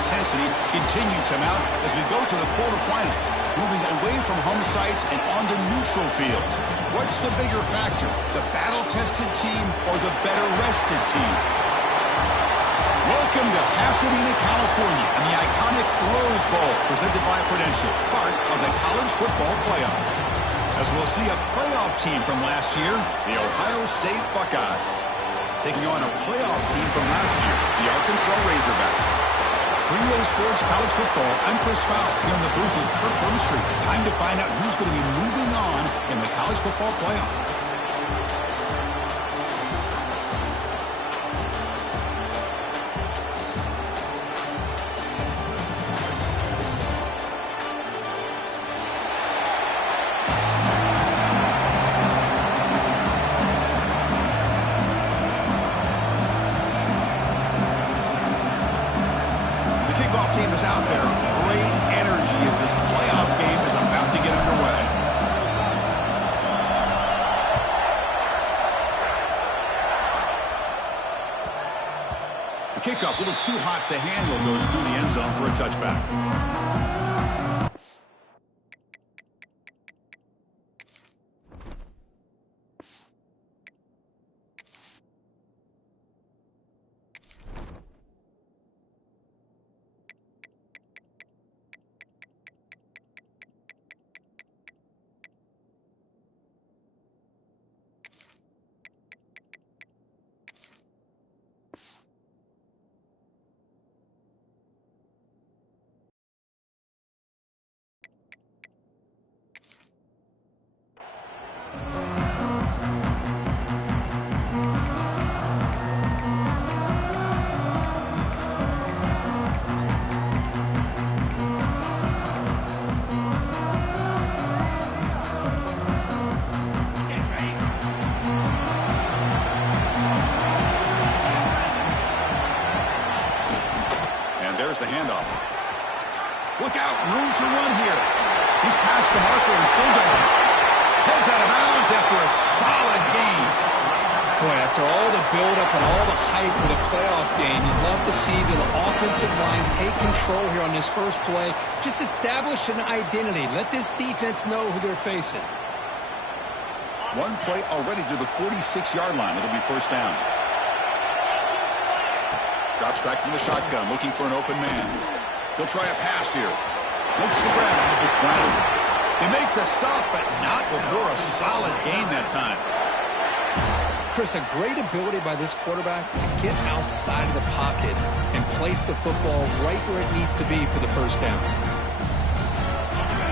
intensity continues to mount as we go to the quarterfinals, moving away from home sites and onto neutral fields. What's the bigger factor, the battle-tested team or the better-rested team? Welcome to Pasadena, California, and the iconic Rose Bowl, presented by Prudential, part of the college football playoff. As we'll see a playoff team from last year, the Ohio State Buckeyes, taking on a playoff team from last year, the Arkansas Razorbacks. For EA Sports College Football, I'm Chris Fowler here in the booth with Kirk Burnstreet. Time to find out who's going to be moving on in the college football playoff. Team is out there. Great energy as this playoff game is about to get underway. The kickoff, a little too hot to handle, goes through the end zone for a touchback. There's the handoff. Look out, room to run here. He's past the marker and still going. Heads out of bounds after a solid gain. Boy, after all the build-up and all the hype of the playoff game, you'd love to see the offensive line take control here on this first play. Just establish an identity. Let this defense know who they're facing. One play already to the 46-yard line. It'll be first down. Drops back from the shotgun, looking for an open man. He'll try a pass here. Looks the grab. It's Brown. They make the stop, but not before a solid gain that time. Chris, a great ability by this quarterback to get outside of the pocket and place the football right where it needs to be for the first down.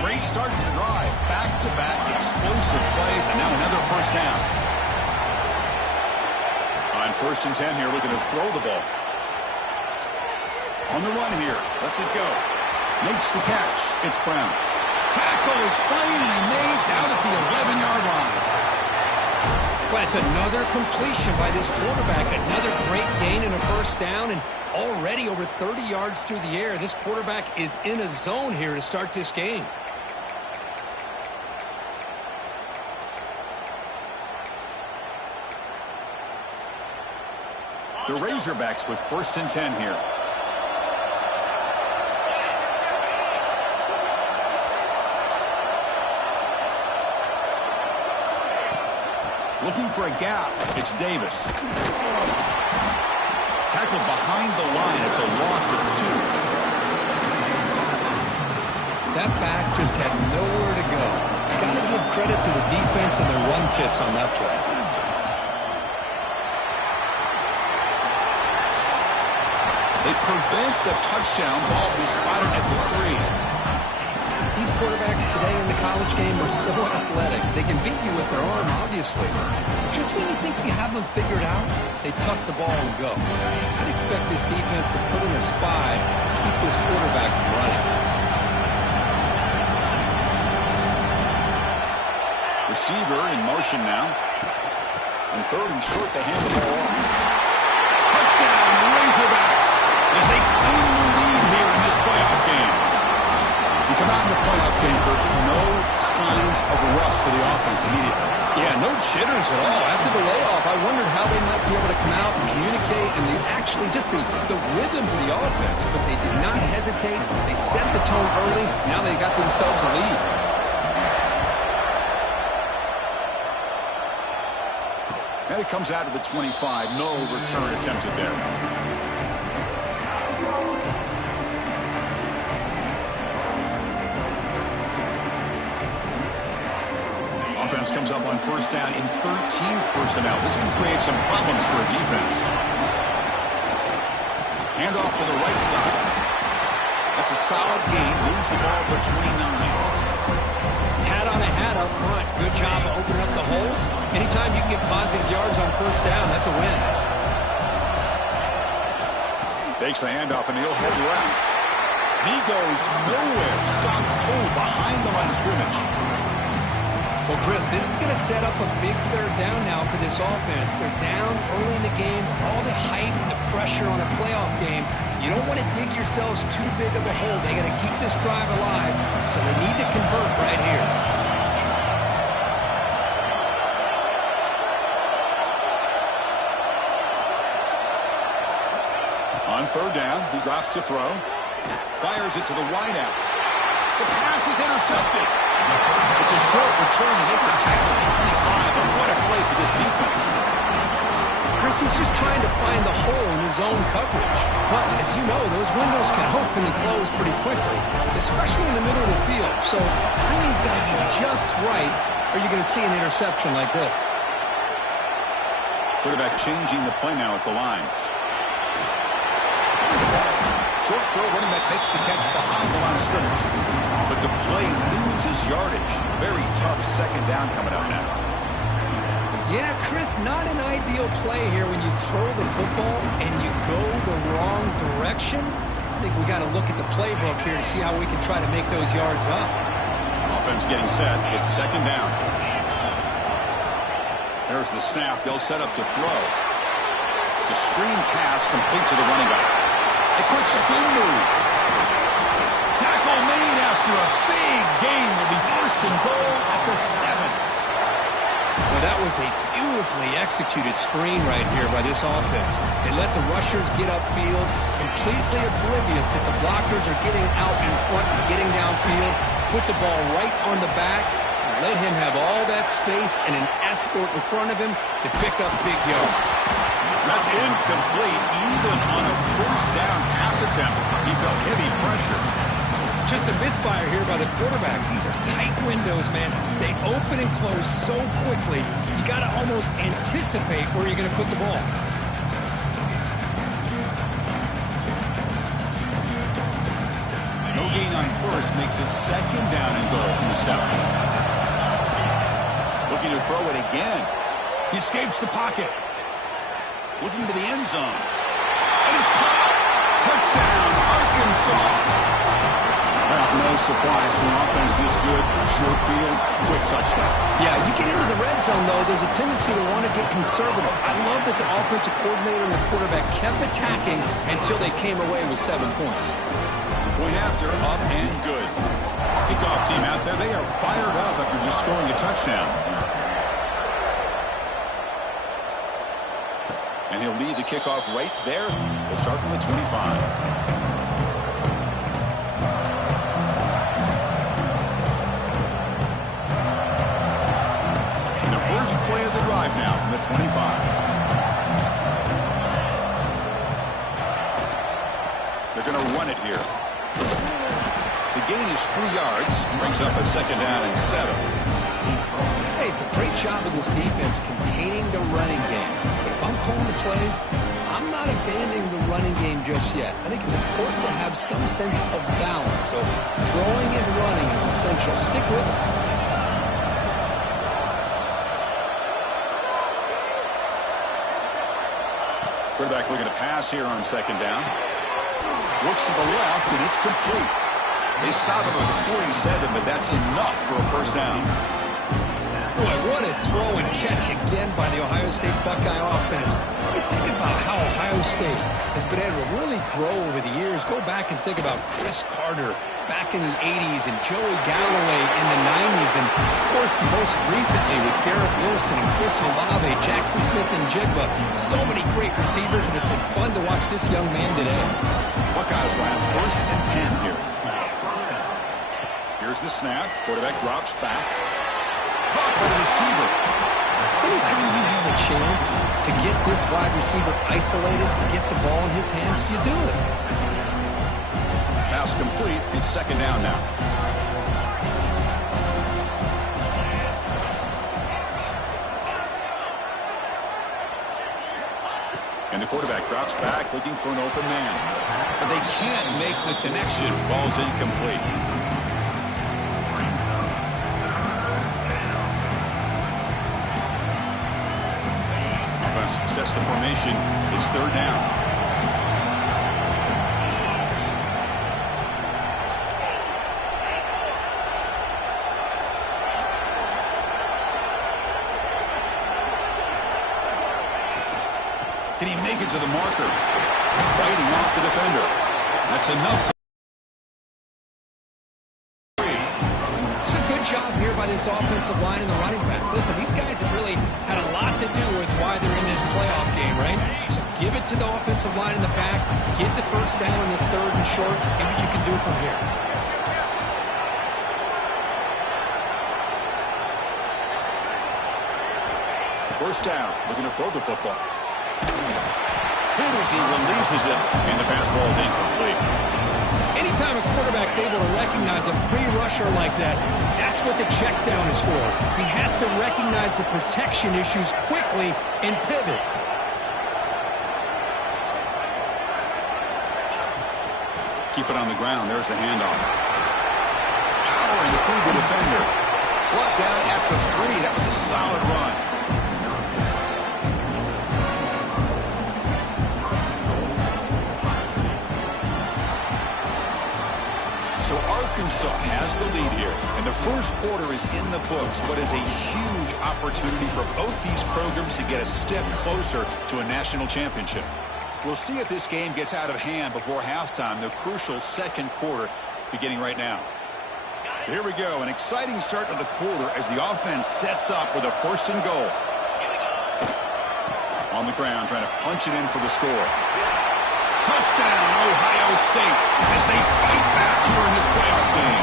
Great start to the drive. Back-to-back explosive plays, and now another first down. On 1st and 10 here, looking to throw the ball. On the run here. Lets it go. Makes the catch. It's Brown. Tackle is finally made down at the 11-yard line. Well, it's another completion by this quarterback. Another great gain in a first down, and already over 30 yards through the air. This quarterback is in a zone here to start this game. The Razorbacks with 1st and 10 here. Looking for a gap. It's Davis. Tackled behind the line. It's a loss of 2. That back just had nowhere to go. Got to give credit to the defense and their run fits on that play. They prevent the touchdown. Ball be spotted at the 3. These quarterbacks today in the college game are so athletic. They can beat you with their arm, obviously. Just when you think you have them figured out, they tuck the ball and go. I'd expect this defense to put in a spy and keep this quarterback from running. Receiver in motion now. On 3rd and short, they hand the ball off. Touchdown, Razorbacks, as they claim the lead here in this playoff game. We come out in the playoff game for no signs of rust for the offense immediately. Yeah, no jitters at all. After the layoff, I wondered how they might be able to come out and communicate and actually just the rhythm to the offense. But they did not hesitate. They set the tone early. Now they got themselves a lead. And it comes out to the 25. No return attempted there. Offense comes up on first down in 13 personnel. This can create some problems for a defense. Handoff to the right side. That's a solid gain. Moves the ball to the 29. Hat on a hat up front. Good job of opening up the holes. Anytime you can get positive yards on first down, that's a win. Takes the handoff and he'll head left. He goes nowhere. Stopped cold behind the line of scrimmage. Well, Chris, this is going to set up a big third down now for this offense. They're down early in the game. All the hype and the pressure on a playoff game. You don't want to dig yourselves too big of a hole. They got to keep this drive alive, so they need to convert right here. On third down, he drops to throw. Fires it to the wideout. The pass is intercepted. It's a short return to make the tackle at 25, but what a play for this defense. Chris, he's just trying to find the hole in his own coverage. But, as you know, those windows can open and close pretty quickly, especially in the middle of the field. So timing's got to be just right, or you're going to see an interception like this. Quarterback changing the play now at the line. Short throw, running back makes the catch behind the line of scrimmage. But the play loses yardage. Very tough second down coming up now. Yeah, Chris, not an ideal play here when you throw the football and you go the wrong direction. I think we got to look at the playbook here to see how we can try to make those yards up. Offense getting set. It's second down. There's the snap. They'll set up to throw. It's a screen pass complete to the running back. A quick spin move. Tackle made after a big gain. Will be first and goal at the 7. Well, that was a beautifully executed screen right here by this offense. They let the rushers get upfield, completely oblivious that the blockers are getting out in front and getting downfield, put the ball right on the back, and let him have all that space and an escort in front of him to pick up big yards. That's incomplete, even on a first down pass attempt. He felt heavy pressure. Just a misfire here by the quarterback. These are tight windows, man. They open and close so quickly, you got to almost anticipate where you're going to put the ball. No gain on first makes it second down and goal from the 7. Looking to throw it again. He escapes the pocket. Looking to the end zone. And it's caught. Touchdown, Arkansas. Well, no surprise for an offense this good. Short field, quick touchdown. Yeah, you get into the red zone, though, there's a tendency to want to get conservative. I love that the offensive coordinator and the quarterback kept attacking until they came away with 7 points. Point after, up and good. Kickoff team out there, they are fired up after just scoring a touchdown. And he'll lead the kickoff right there. They'll start from the 25. First play of the drive now from the 25. They're going to run it here. The gain is 3 yards. Brings up a second down and 7. Hey, it's a great job of this defense containing the running game. But if I'm calling the plays, I'm not abandoning the running game just yet. I think it's important to have some sense of balance. So throwing and running is essential. Stick with it. Quarterback looking to pass here on second down. Looks to the left, and it's complete. They stop him at the 47, but that's enough for a first down. Boy, what a throw and catch again by the Ohio State Buckeye offense. When you think about how Ohio State has been able to really grow over the years, go back and think about Chris Carter back in the 80s and Joey Galloway in the 90s, and, of course, most recently with Garrett Wilson and Chris Olave, Jackson Smith and Jigba. So many great receivers, and it's been fun to watch this young man today. Buckeyes will have 1st and 10 here. Here's the snap. Quarterback drops back. Caught by the receiver. Anytime you have a chance to get this wide receiver isolated, to get the ball in his hands, you do it. Pass complete. It's 2nd down now. And the quarterback drops back looking for an open man. But they can't make the connection. Ball's incomplete. Offense sets the formation. It's 3rd down. Can he make it to the marker? Fighting off the defender. That's enough. It's a good job here by this offensive line and the running back. Listen, these guys have really had a lot to do with why they're in this playoff game, right? So give it to the offensive line in the back. Get the 1st down in this 3rd and short. See what you can do from here. First down. Looking to throw the football. Hit as he releases it, and the pass ball is incomplete. Anytime a quarterback's able to recognize a free rusher like that, that's what the check down is for. He has to recognize the protection issues quickly and pivot. Keep it on the ground. There's the handoff. Powering through the defender. Brought down at the 3. That was a solid run. So Arkansas has the lead here, and the 1st quarter is in the books, but is a huge opportunity for both these programs to get a step closer to a national championship. We'll see if this game gets out of hand before halftime, the crucial 2nd quarter beginning right now. So here we go, an exciting start to the quarter as the offense sets up with a 1st and goal. On the ground, trying to punch it in for the score. Touchdown, Ohio State, as they fight back here in this playoff game.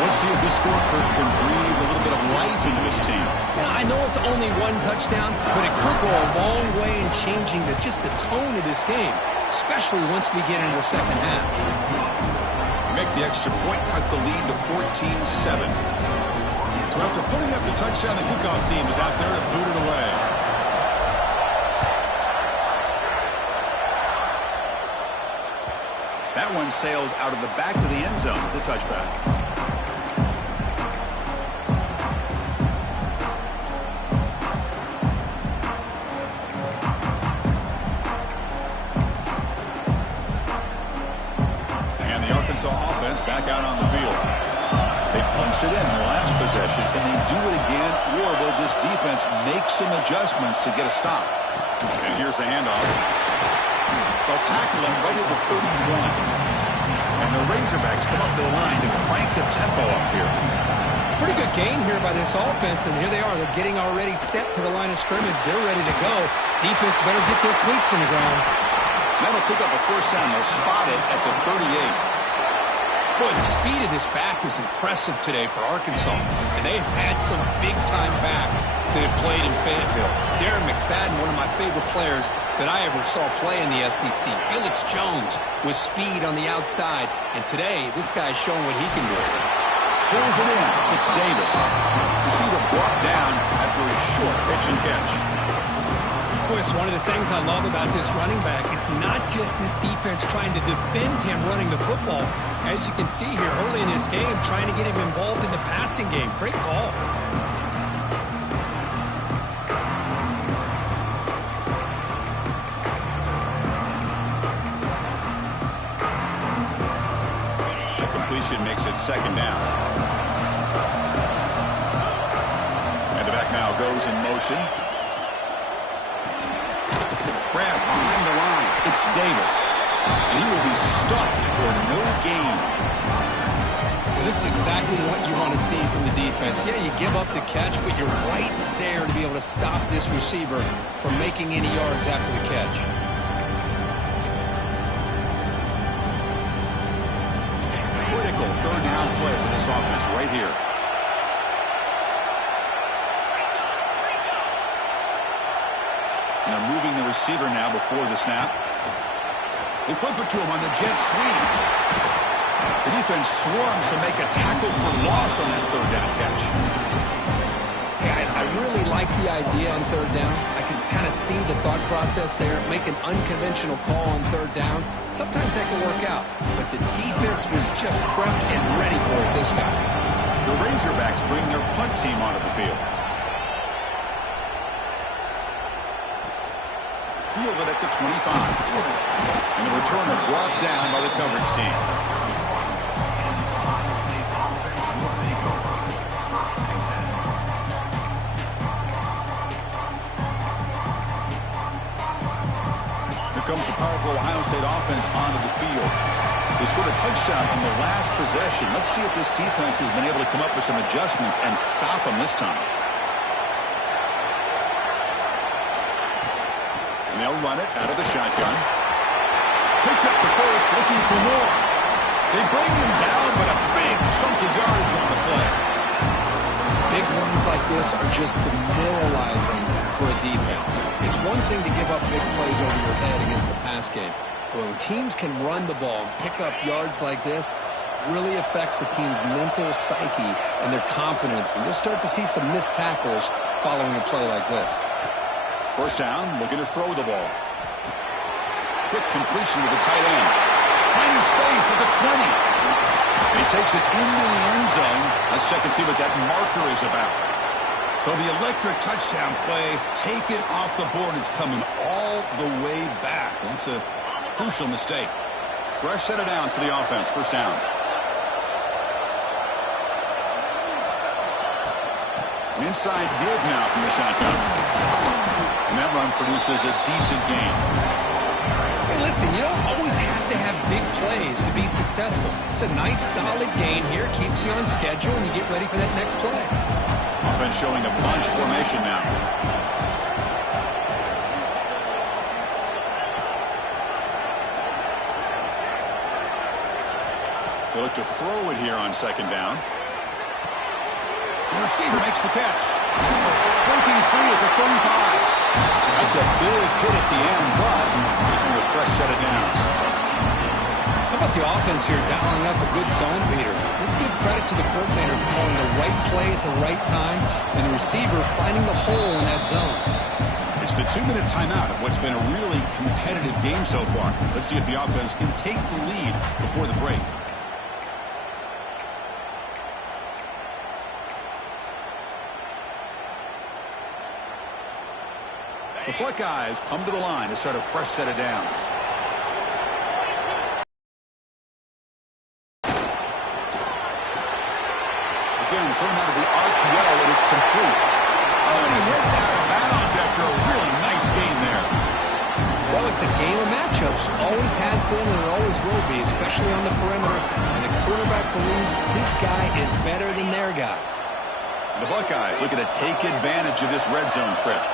Let's see if this score can breathe a little bit of life into this team. Now, I know it's only 1 touchdown, but it could go a long way in changing just the tone of this game, especially once we get into the 2nd half. Make the extra point, cut the lead to 14-7. So after putting up the touchdown, the kickoff team is out there to boot it away. That one sails out of the back of the end zone with the touchback. And the Arkansas offense back out on the field. They punched it in the last possession. Can they do it again, or will this defense make some adjustments to get a stop? And here's the handoff. They'll tackle him right at the 31. And the Razorbacks come up to the line to crank the tempo up here. Pretty good gain here by this offense, and here they are. They're getting already set to the line of scrimmage. They're ready to go. Defense better get their cleats in the ground. That'll pick up a 1st down. They'll spot it at the 38. Boy, the speed of this back is impressive today for Arkansas, and they've had some big-time backs that have played in Fayetteville. Darren McFadden, one of my favorite players that I ever saw play in the SEC. Felix Jones with speed on the outside, and today this guy's showing what he can do. Pulls it in. It's Davis. Receiver brought down after a short pitch and catch. Boy, it's one of the things I love about this running back. It's not just this defense trying to defend him running the football. As you can see here early in this game, trying to get him involved in the passing game. Great call. The completion makes it 2nd down. And the back now goes in motion. Grab behind the line. It's Davis. And he will be stuffed for no gain. This is exactly what you want to see from the defense. Yeah, you give up the catch, but you're right there to be able to stop this receiver from making any yards after the catch. Critical third down play for this offense right here. They're moving the receiver now before the snap. They flip it to him on the jet sweep. The defense swarms to make a tackle for loss on that third down catch. Yeah, I really like the idea on third down. I can kind of see the thought process there. Make an unconventional call on third down. Sometimes that can work out, but the defense was just prepped and ready for it this time. The Razorbacks bring their punt team onto the field. Fielded at the 25. And the returner brought down by the coverage team. Here comes the powerful Ohio State offense onto the field. They scored a touchdown on the last possession. Let's see if this defense has been able to come up with some adjustments and stop them this time. And they'll run it out of the shotgun. Picks up the first, looking for more. They bring him down, but a big chunk of yardage on the play. Big runs like this are just demoralizing for a defense. It's one thing to give up big plays over your head against the pass game. But when teams can run the ball and pick up yards like this, really affects the team's mental psyche and their confidence. And you'll start to see some missed tackles following a play like this. First down, looking to throw the ball. Quick completion to the tight end. Finding space at the 20. And he takes it into the end zone. Let's check and see what that marker is about. So the electric touchdown play taken off the board. It's coming all the way back. That's a crucial mistake. Fresh set of downs for the offense. First down. Inside give now from the shotgun. And that run produces a decent gain. Hey, listen, you don't always have to have big plays to be successful. It's a nice, solid gain here. Keeps you on schedule, and you get ready for that next play. Offense showing a bunch formation now. They look to throw it here on second down. The receiver makes the catch. Breaking free at the 35. That's a big hit at the end, but making a fresh set of downs. How about the offense here dialing up a good zone beater? Let's give credit to the coordinator for calling the right play at the right time and the receiver finding the hole in that zone. It's the 2-minute timeout of what's been a really competitive game so far. Let's see if the offense can take the lead before the break. The Buckeyes come to the line to start a fresh set of downs. Again, thrown out of the RPO, and it's complete. Oh, and he heads out of bounds after a really nice game there. Well, it's a game of matchups. Always has been and it always will be, especially on the perimeter. And the quarterback believes his guy is better than their guy. The Buckeyes looking to take advantage of this red zone trip.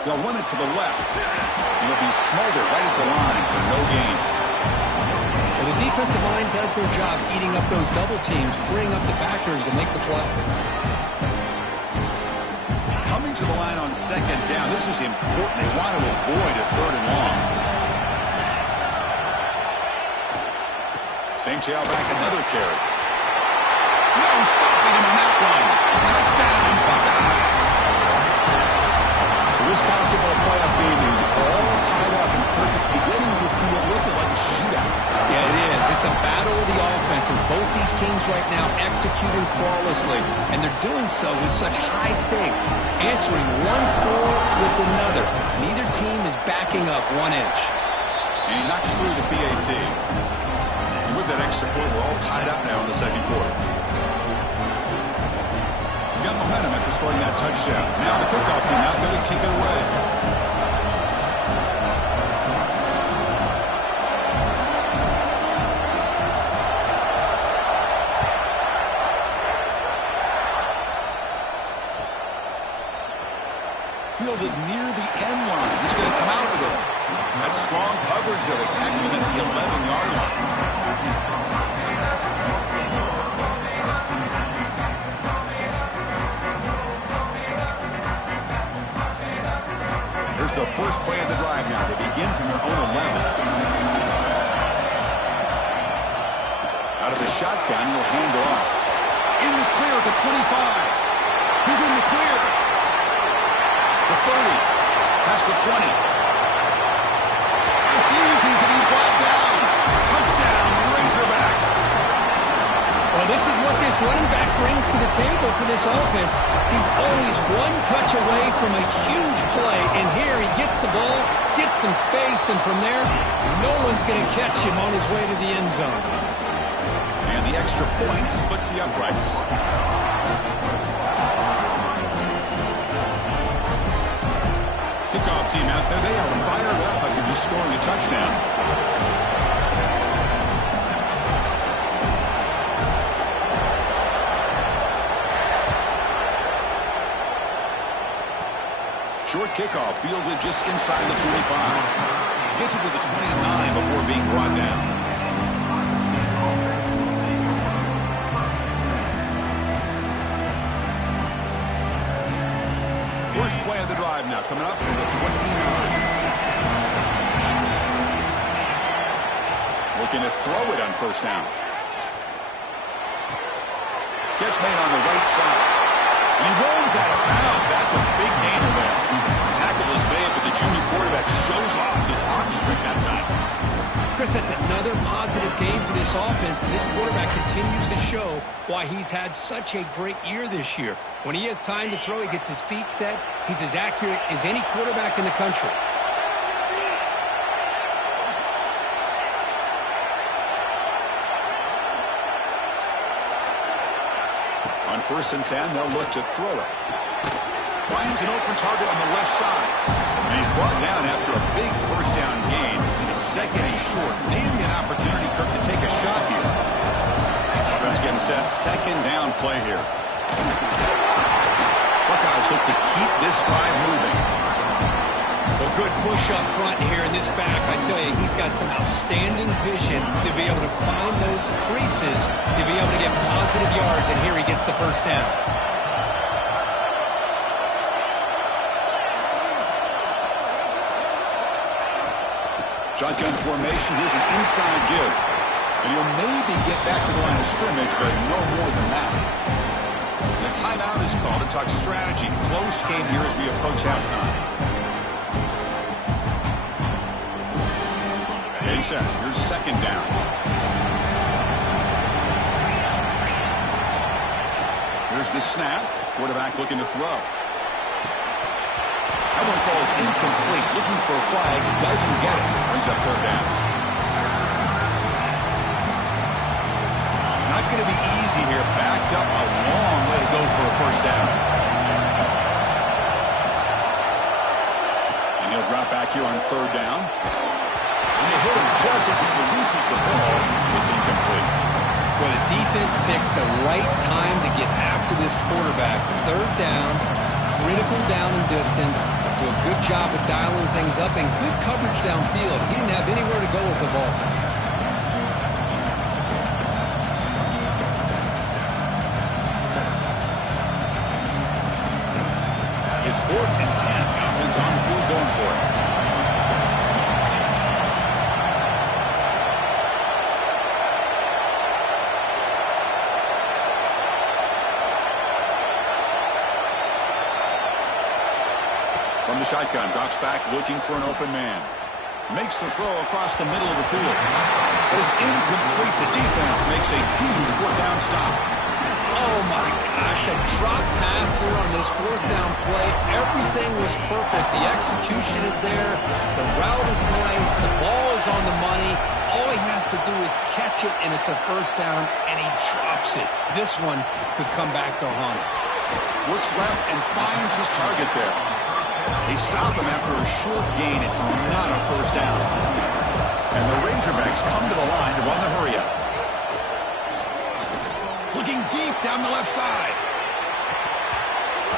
They'll run it to the left. It'll be Smolder right at the line for no gain. Well, the defensive line does their job eating up those double teams, freeing up the backers to make the play. Coming to the line on second down. This is important. They want to avoid a third and long. Same tailback, another carry. No stopping him on that one. Touchdown, Buckeyes. This college football playoff game is all tied up, and Kirk, it's beginning to feel a little bit like a shootout. Yeah, it is. It's a battle of the offenses. Both these teams right now executing flawlessly, and they're doing so with such high stakes, answering one score with another. Neither team is backing up 1 inch. And he knocks through the PAT. And with that extra point, we're all tied up now in the second quarter. Got momentum after scoring that touchdown. Now the kickoff team out there to kick it away. handled it near the end line. He's going to come out with it. That's strong coverage, though. They tackle him at the 11-yard line. Here's the first play of the drive now. They begin from their own 11. Out of the shotgun, he'll hand it off. In the clear at the 25. He's in the clear. The 30. Past the 20. Refusing to be brought down. Touchdown, Razorbacks. Well, this is what this running back brings to the table for this offense. He's always one touch away from a huge play, and here he gets the ball, gets some space, and from there, no one's going to catch him on his way to the end zone. And the extra point splits the uprights. Kickoff team out there. They are fired up after just scoring a touchdown. Short kickoff fielded just inside the 25. Gets it to the 29 before being brought down. First play of the drive now, coming up from the 29. Looking to throw it on first down. Catch made on the right side. And he rolls out of bounds. That's a big gainer there. Tackle is made, but the junior quarterback shows off his arm strength that time. Chris, that's another positive game for this offense, and this quarterback continues to show why he's had such a great year this year. When he has time to throw, he gets his feet set. He's as accurate as any quarterback in the country. On 1st and 10, they'll look to throw it. Finds an open target on the left side. And he's brought down after a big first down gain. It's second and short. Maybe an opportunity, Kirk, to take a shot here. Offense getting set. Second down play here. Buckeyes look to keep this drive moving. Well, good push up front here in this back. I tell you, he's got some outstanding vision to be able to find those creases, to be able to get positive yards, and here he gets the first down. Shotgun formation. Here's an inside give. And he'll maybe get back to the line of scrimmage, but no more than that. The timeout is called to talk strategy. Close game here as we approach halftime. Getting set. Here's second down. Here's the snap. Quarterback looking to throw. That one falls incomplete. Looking for a flag. Doesn't get it. Brings up third down. Not going to be easy here. Backed up a long way to go for a first down. And he'll drop back here on third down. And they hit him just as he releases the ball. It's incomplete. Well, the defense picks the right time to get after this quarterback. Third down, critical down and distance. Do a good job of dialing things up and good coverage downfield. He didn't have anywhere to go with the ball. It's 4th and 10. The offense on the field going for it. From the shotgun, drops back looking for an open man. Makes the throw across the middle of the field. But it's incomplete. The defense makes a huge 4th down stop. Oh, my gosh, a drop pass here on this 4th down play. Everything was perfect. The execution is there. The route is nice. The ball is on the money. All he has to do is catch it, and it's a first down, and he drops it. This one could come back to haunt him. Looks left and finds his target there. They stop him after a short gain. It's not a first down. And the Razorbacks come to the line to run the hurry-up. Looking deep down the left side.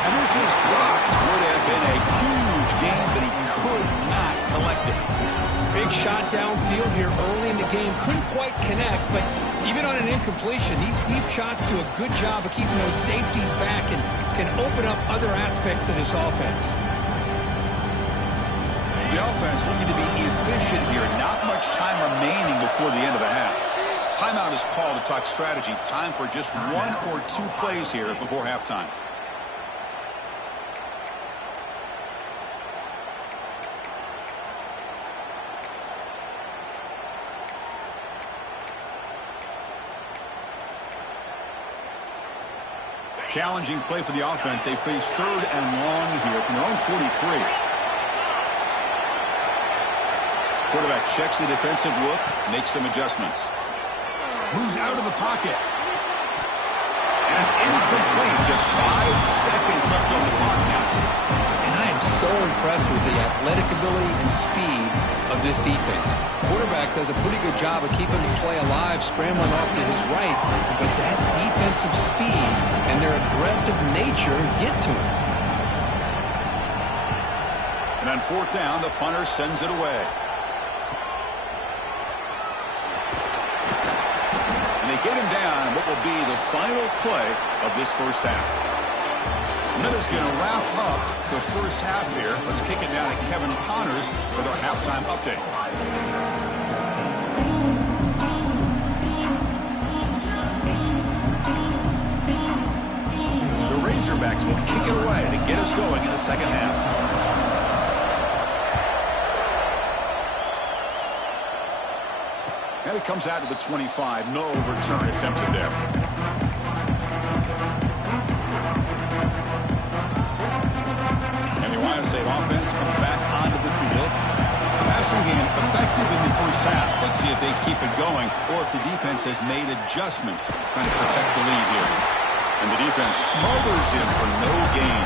And this is dropped. Would have been a huge gain, but he could not collect it. Big shot downfield here early in the game. Couldn't quite connect, but even on an incompletion, these deep shots do a good job of keeping those safeties back and can open up other aspects of this offense. The offense looking to be efficient here. Not much time remaining before the end of the half. Timeout is called to talk strategy. Time for just 1 or 2 plays here before halftime. Challenging play for the offense. They face 3rd and long here from their own 43. Quarterback checks the defensive look, makes some adjustments. Moves out of the pocket. And it's incomplete. Just 5 seconds left on the clock now. And I am so impressed with the athletic ability and speed of this defense. Quarterback does a pretty good job of keeping the play alive, scrambling off to his right, but that defensive speed and their aggressive nature get to him. And on 4th down, the punter sends it away. And they get him down in what will be the final play of this first half. Miller's going to wrap up the first half here. Let's kick it down to Kevin Connors with our halftime update. The Razorbacks will kick it away to get us going in the second half. And it comes out to the 25. No return attempted there. State offense comes back onto the field. Passing game effective in the first half. Let's see if they keep it going or if the defense has made adjustments trying to protect the lead here. And the defense smothers him for no gain.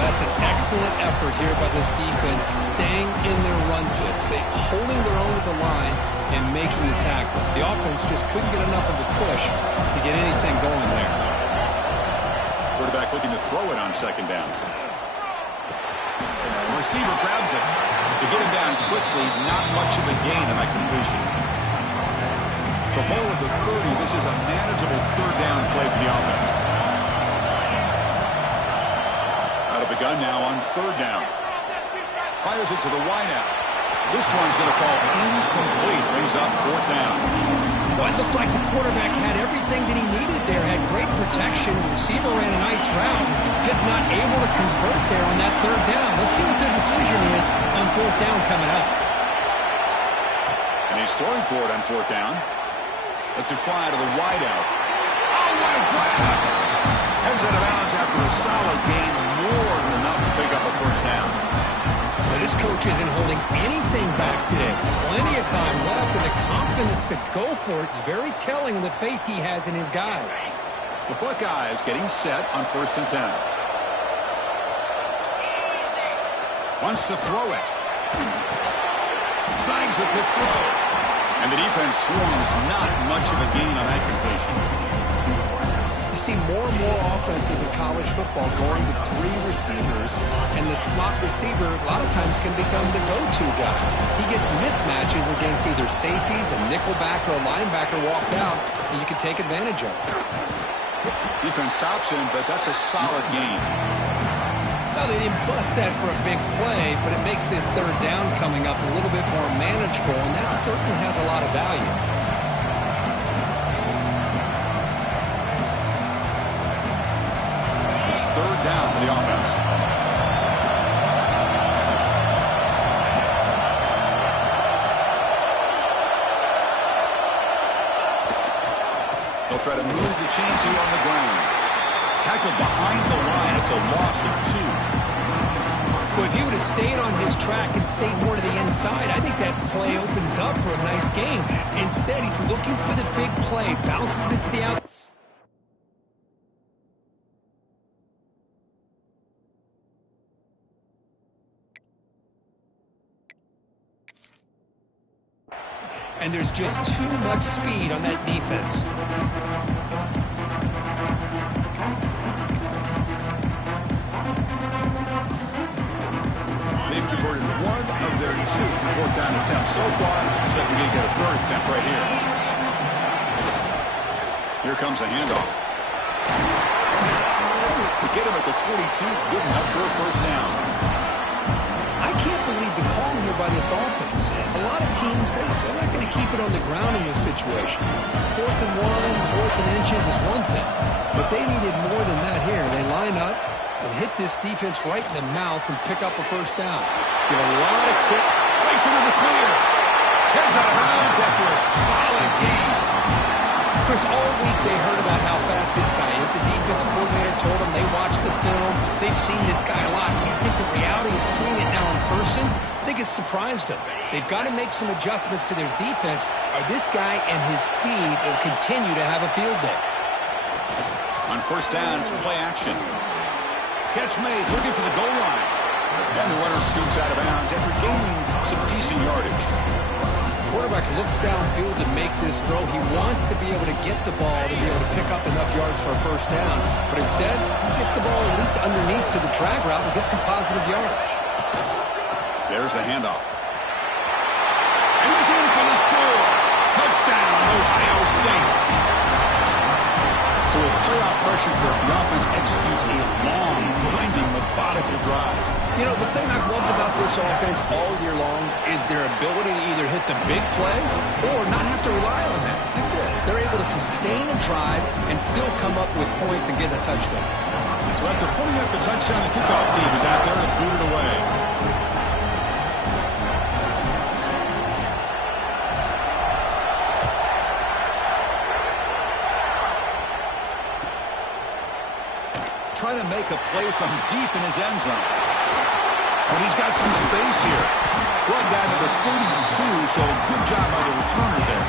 That's an excellent effort here by this defense, staying in their run fits. They holding their own at the line and making the tackle. The offense just couldn't get enough of a push to get anything going there. Quarterback looking to throw it on 2nd down. Receiver grabs it. To get him down quickly, not much of a gain on that completion. So ball at the 30. This is a manageable 3rd down play for the offense. Out of the gun now on 3rd down. Fires it to the wideout. This one's going to fall incomplete. Brings up 4th down. Well, it looked like the quarterback had everything that he needed there. Had great protection. The receiver ran a nice route. Just not able to convert there on that 3rd down. Let's see what their decision is on 4th down coming up. And he's throwing for it on 4th down. Lets it fly to the wideout. Oh, what a grab! Heads out of bounds after a solid gain. More than enough to pick up a 1st down. Well, this coach isn't holding anything back today. Plenty of time left and the confidence to go for it is very telling of the faith he has in his guys. The Buckeyes getting set on 1st and 10. Wants to throw it. Snags with the throw. And the defense swarms not much of a gain on that completion. You see more and more offenses in college football going to 3 receivers, and the slot receiver a lot of times can become the go-to guy. He gets mismatches against either safeties, a nickelback, or a linebacker walked out, and you can take advantage of it. Defense stops him, but that's a solid gain. Now, they didn't bust that for a big play, but it makes this 3rd down coming up a little bit more manageable, and that certainly has a lot of value. It's 3rd down for the offense. They'll try to move the chains here on the ground. Tackled behind the line. It's a loss of 2. Well, if he would have stayed on his track and stayed more to the inside, I think that play opens up for a nice gain. Instead, he's looking for the big play. Bounces it to the outside. And there's just too much speed on that defense. 2 fourth down attempts so far. Looks like we're going to get a third attempt right here. Here comes a handoff. We get him at the 42. Good enough for a first down. I can't believe the call here by this offense. A lot of teams, they're not going to keep it on the ground in this situation. 4th and 1, 4th and inches is one thing. But they needed more than that here. They line up and hit this defense right in the mouth and pick up a first down. Give a lot of quick. Breaks into the clear. Heads out of bounds after a solid game. Chris, all week they heard about how fast this guy is. The defense coordinator told them they watched the film. They've seen this guy a lot. I think the reality is seeing it now in person, I think it's surprised them. They've got to make some adjustments to their defense, or this guy and his speed will continue to have a field day. On first down, it's play action. Catch made, looking for the goal line. And the runner scoots out of bounds after gaining some decent yardage. Quarterback looks downfield to make this throw. He wants to be able to get the ball to be able to pick up enough yards for a first down. But instead, he gets the ball at least underneath to the drag route and gets some positive yards. There's the handoff. And he's in for the score. Touchdown, Ohio State. So with playoff pressure, the offense executes a long, winding, methodical drive. You know, the thing I've loved about this offense all year long is their ability to either hit the big play or not have to rely on that. Like this, they're able to sustain a drive and still come up with points and get a touchdown. So after putting up a touchdown, the kickoff team is out there and booted away. Trying to make a play from deep in his end zone. And he's got some space here. Brought down to the 32, so good job by the returner there.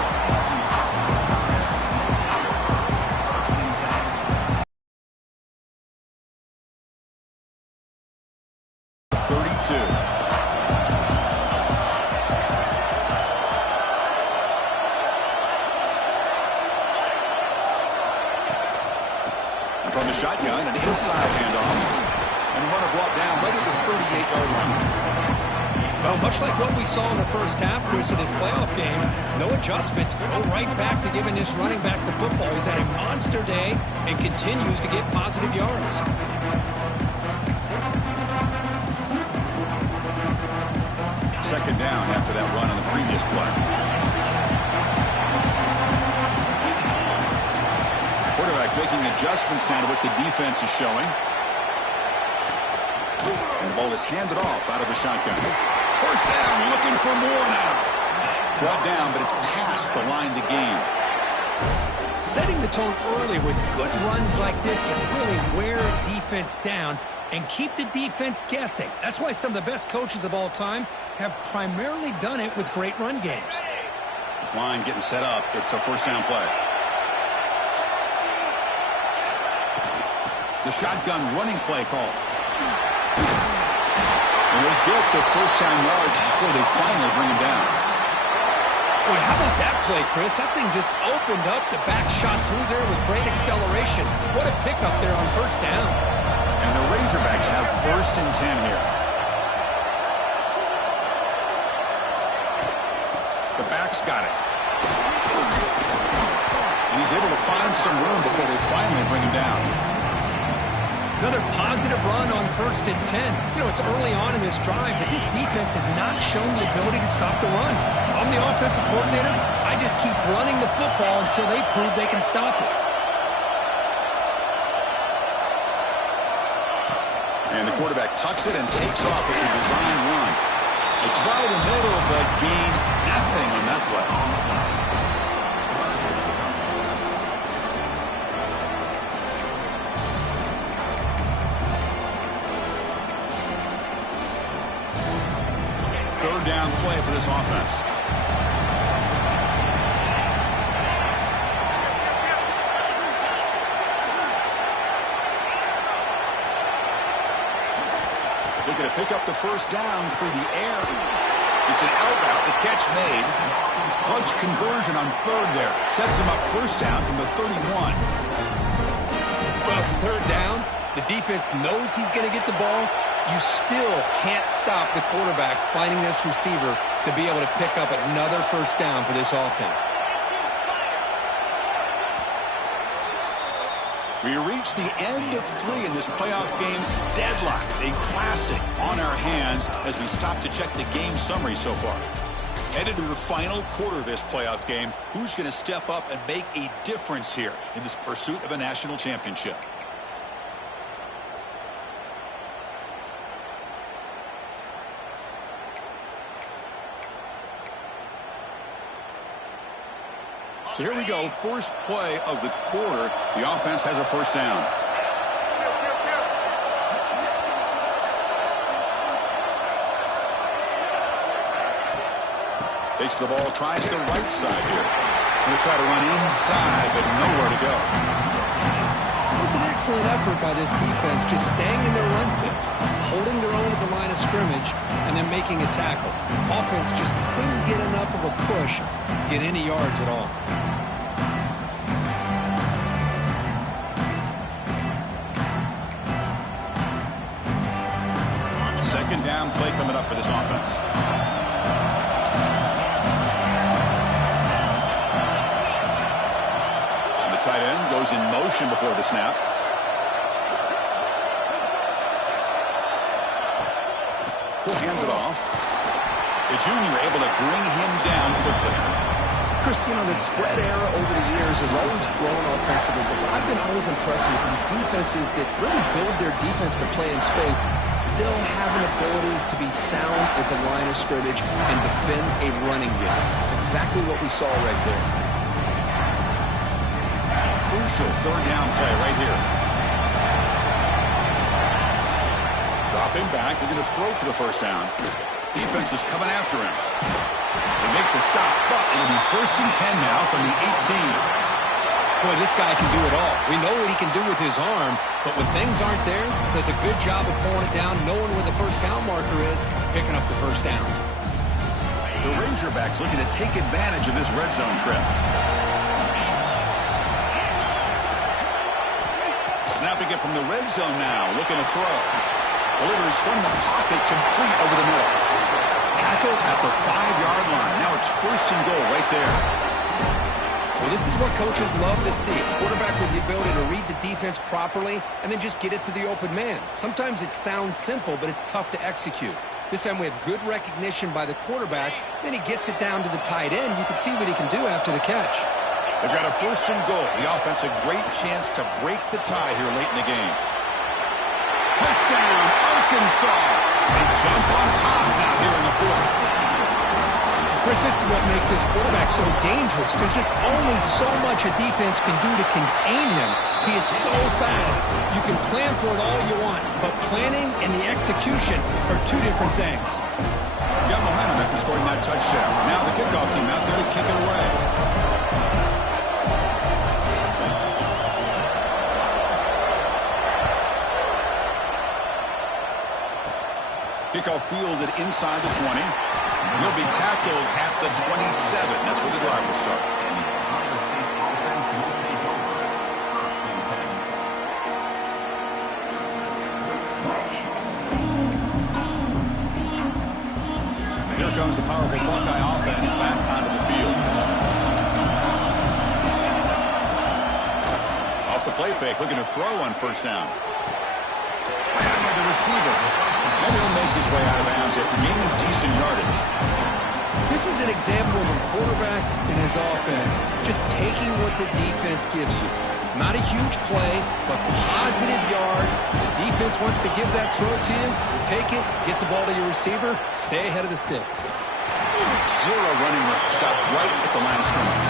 From the shotgun, an inside handoff. And the runner brought down right at the 38-yard line. Well, much like what we saw in the first half, Chris, of this playoff game, no adjustments. Go right back to giving this running back to football. He's had a monster day and continues to get positive yards. Second down after that run on the previous play. Quarterback making adjustments down to what the defense is showing. And the ball is handed off out of the shotgun. First down, looking for more now. Brought down, but it's past the line to gain. Setting the tone early with good runs like this can really wear a defense down and keep the defense guessing. That's why some of the best coaches of all time have primarily done it with great run games. This line getting set up. It's a first down play. The shotgun running play call. And they get the first down yards before they finally bring him down. Boy, how about that play, Chris? That thing just opened up. The back shot through there with great acceleration. What a pickup there on first down. And the Razorbacks have first and 10 here. The back's got it. And he's able to find some room before they finally bring him down. Another positive run on first and 10. You know, it's early on in this drive, but this defense has not shown the ability to stop the run. I'm the offensive coordinator. I just keep running the football until they prove they can stop it. And the quarterback tucks it and takes off. It's a design run. They try the middle, but gain nothing on that play. Third down play for this offense. Looking to pick up the first down through the air. It's an out route, the catch made. Clutch conversion on third there. Sets him up first down from the 31. Well, it's third down. The defense knows he's going to get the ball. You still can't stop the quarterback finding this receiver to be able to pick up another first down for this offense. We reach the end of 3 in this playoff game. Deadlock, a classic on our hands as we stop to check the game summary so far. Headed to the final quarter of this playoff game. Who's going to step up and make a difference here in this pursuit of a national championship? So here we go, first play of the quarter. The offense has a first down. Takes the ball, tries the right side here. Going to try to run inside, but nowhere to go. It was an excellent effort by this defense, just staying in their run fits, holding their own at the line of scrimmage, and then making a tackle. Offense just couldn't get enough of a push to get any yards at all. Second down play coming up for this offense. And the tight end goes in motion before the snap. He'll hand it off. The junior able to bring him down quickly. Chris, you know, the spread era over the years has always grown offensively, but I've been always impressed with the defenses that really build their defense to play in space, still have an ability to be sound at the line of scrimmage and defend a running game. It's exactly what we saw right there. Crucial third down play right here. Dropping back, they're going to throw for the first down. Defense is coming after him. They make the stop, but it'll be first and 10 now from the 18. Boy, this guy can do it all. We know what he can do with his arm, but when things aren't there, does a good job of pulling it down, knowing where the first down marker is, picking up the first down. The Razorbacks looking to take advantage of this red zone trip. Snapping it from the red zone now, looking to throw. Delivers from the pocket, complete over the middle. Tackle at the 5-yard line. Now it's first and goal right there. Well, this is what coaches love to see. A quarterback with the ability to read the defense properly and then just get it to the open man. Sometimes it sounds simple, but it's tough to execute. This time we have good recognition by the quarterback. Then he gets it down to the tight end. You can see what he can do after the catch. They've got a first and goal. The offense a great chance to break the tie here late in the game. Touchdown, Arkansas. They jump on top now here in the fourth. Chris, this is what makes this quarterback so dangerous. There's just only so much a defense can do to contain him. He is so fast. You can plan for it all you want, but planning and the execution are two different things. Got momentum after scoring that touchdown. Now the kickoff team out there to kick it away. Kickoff fielded inside the 20. He'll be tackled at the 27. That's where the drive will start. Here comes the powerful Buckeye offense back onto the field. Off the play fake, looking to throw on first down. By the receiver. And he'll make his way out of bounds after gaining decent yardage. This is an example of a quarterback in his offense just taking what the defense gives you. Not a huge play, but positive yards. The defense wants to give that throw to you. You take it, get the ball to your receiver, stay ahead of the sticks. Zero running room. Stop right at the line of scrimmage.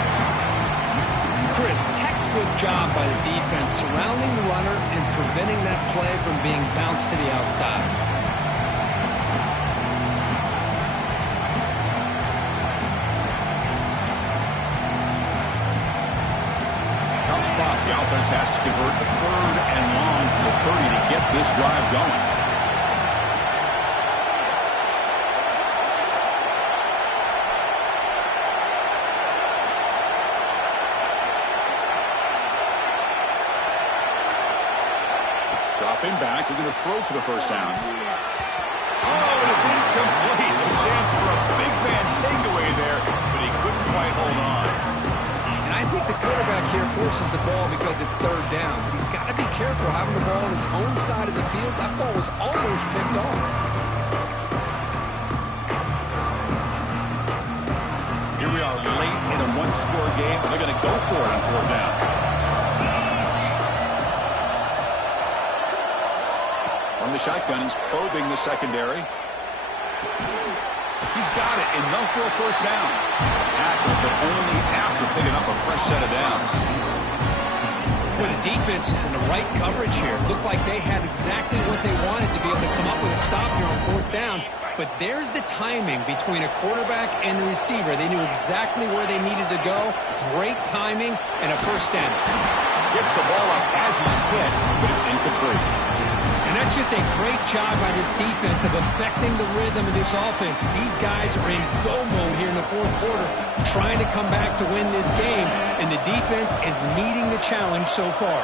Chris, textbook job by the defense surrounding the runner and preventing that play from being bounced to the outside. Tough spot. The offense has to convert the third and long from the 30 to get this drive going. Stepping back, we're going to throw for the first down. Oh, and it's incomplete. A chance for a big man takeaway there, but he couldn't quite hold on. And I think the quarterback here forces the ball because it's third down. But he's got to be careful having the ball on his own side of the field. That ball was almost picked off. Here we are late in a one-score game. They're going to go for it on fourth down. On the shotgun, he's probing the secondary. He's got it. Enough for a first down. Tackle, but only after picking up a fresh set of downs. Boy, the defense is in the right coverage here. Looked like they had exactly what they wanted to be able to come up with a stop here on fourth down. But there's the timing between a quarterback and the receiver. They knew exactly where they needed to go. Great timing and a first down. Gets the ball up as he's hit, but it's incomplete. And that's just a great job by this defense of affecting the rhythm of this offense. These guys are in go mode here in the fourth quarter, trying to come back to win this game, and the defense is meeting the challenge so far.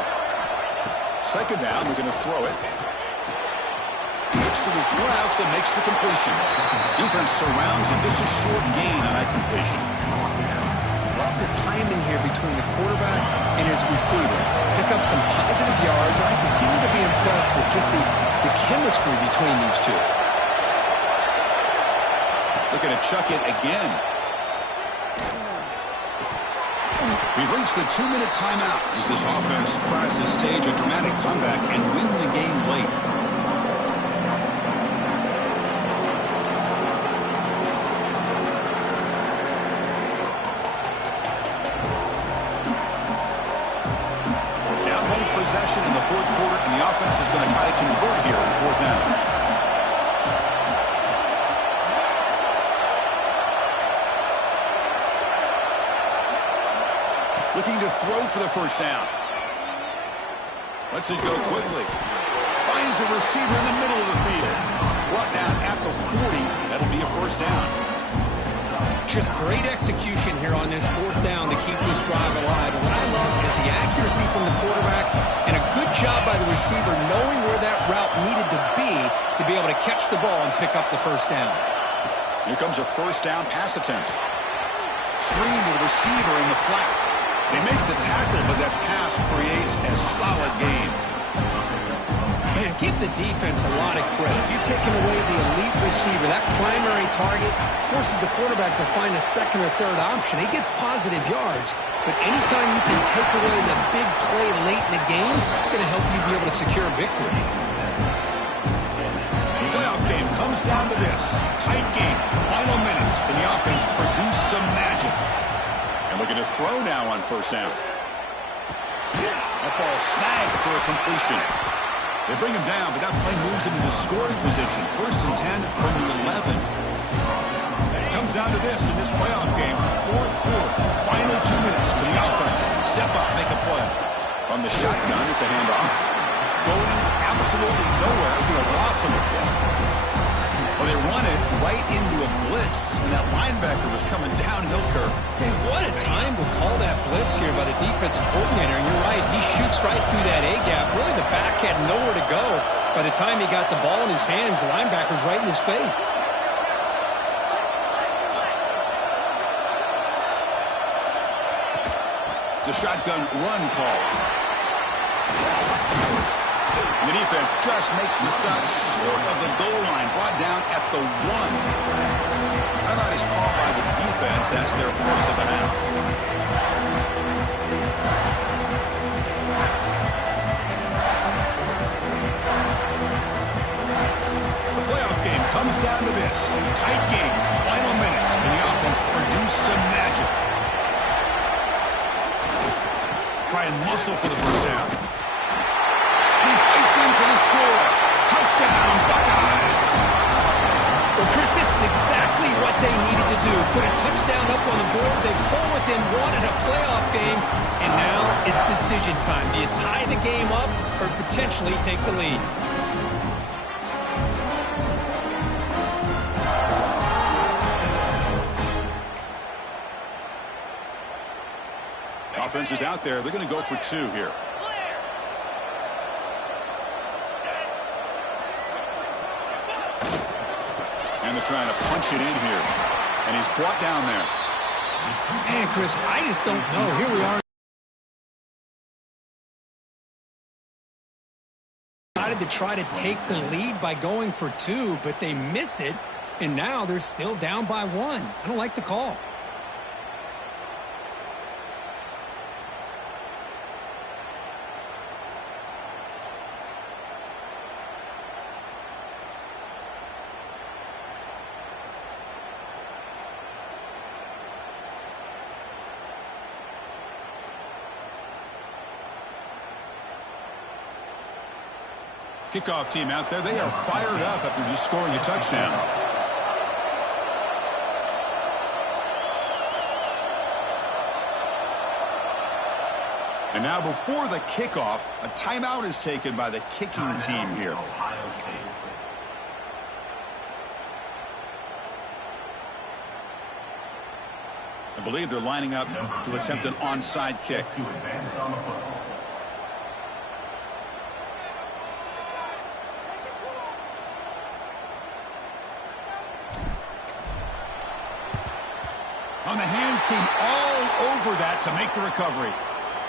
Second down, we're going to throw it. Looks to his left and makes the completion. Defense surrounds him, just a short gain on that completion. Love the timing here between the quarterback and his receiver. Pick up some positive yards, and I continue to be impressed with just the chemistry between these two. Looking to chuck it again. We've reached the 2-minute timeout as this offense tries to stage a dramatic comeback and win the game late. Possession in the fourth quarter, and the offense is going to try to convert here on fourth down. Looking to throw for the first down. Lets it go quickly. Finds a receiver in the middle of the field. Brought down at the 40. That'll be a first down. Just great execution here on this fourth down to keep this drive alive. And what I love is the accuracy from the quarterback and a good job by the receiver knowing where that route needed to be able to catch the ball and pick up the first down. Here comes a first down pass attempt. Screen to the receiver in the flat. They make the tackle, but that pass creates a solid gain. Man, give the defense a lot of credit. You're taking away the elite receiver. That primary target forces the quarterback to find a second or third option. He gets positive yards, but anytime you can take away the big play late in the game, it's going to help you be able to secure victory. The playoff game comes down to this. Tight game, final minutes, and the offense produce some magic. And we're going to throw now on first down. That ball snagged for a completion. They bring him down, but that play moves him into scoring position. First and 10 from the 11. It comes down to this in this playoff game. Fourth quarter, final 2 minutes for the offense. Step up, make a play. From the shotgun, it's a handoff. Going absolutely nowhere with a loss of a play. Well, they run it right into a blitz, and that linebacker was coming downhill curve. Man, what a time to call that blitz here by the defensive coordinator. And you're right, he shoots right through that A-gap. Really, the back had nowhere to go. By the time he got the ball in his hands, the linebacker's right in his face. It's a shotgun run call. The defense just makes the stop short of the goal line, brought down at the 1. Timeout is called by the defense. That's their first of the half. The playoff game comes down to this. Tight game, final minutes, and the offense produce some magic. Try and muscle for the first down. He fights in for the score. Touchdown, Buckeyes. Well, Chris, this is exactly what they needed to do. Put a touchdown up on the board. They pull within one in a playoff game, and now it's decision time. Do you tie the game up or potentially take the lead? Offense is out there. They're going to go for 2 here. to try to punch it in here. And he's brought down there. Man, Chris, I just don't know. Here we are. Decided to try to take the lead by going for 2, but they miss it, and now they're still down by 1. I don't like the call. Kickoff team out there, they are fired up after just scoring a touchdown. And now before the kickoff, a timeout is taken by the kicking team here. I believe they're lining up to attempt an onside kick. On the hands team all over that to make the recovery.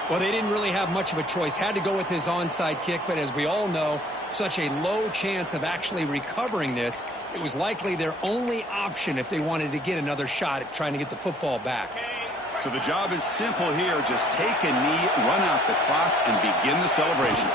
Well, they didn't really have much of a choice. Had to go with his onside kick, but as we all know, such a low chance of actually recovering this. It was likely their only option if they wanted to get another shot at trying to get the football back. So the job is simple here. Just take a knee, run out the clock, and begin the celebration.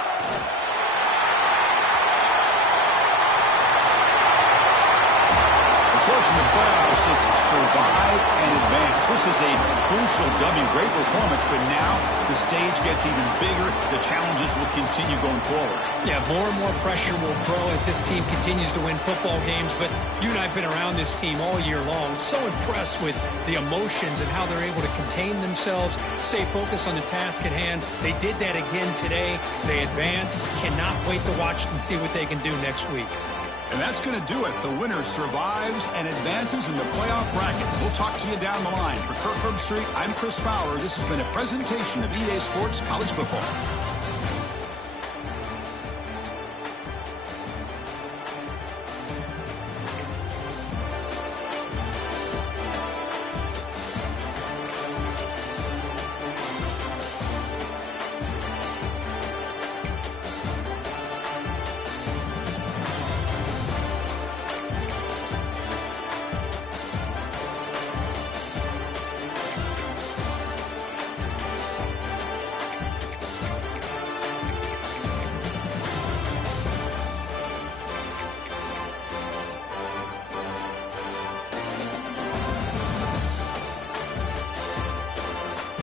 In the playoffs, it's survive and advance. This is a crucial W. Great performance, but now the stage gets even bigger. The challenges will continue going forward. Yeah, more and more pressure will grow as this team continues to win football games, but you and I have been around this team all year long. So impressed with the emotions and how they're able to contain themselves, stay focused on the task at hand. They did that again today. They advance. Cannot wait to watch and see what they can do next week. And that's going to do it. The winner survives and advances in the playoff bracket. We'll talk to you down the line. For Kirk Herbstreit, I'm Chris Fowler. This has been a presentation of EA Sports College Football.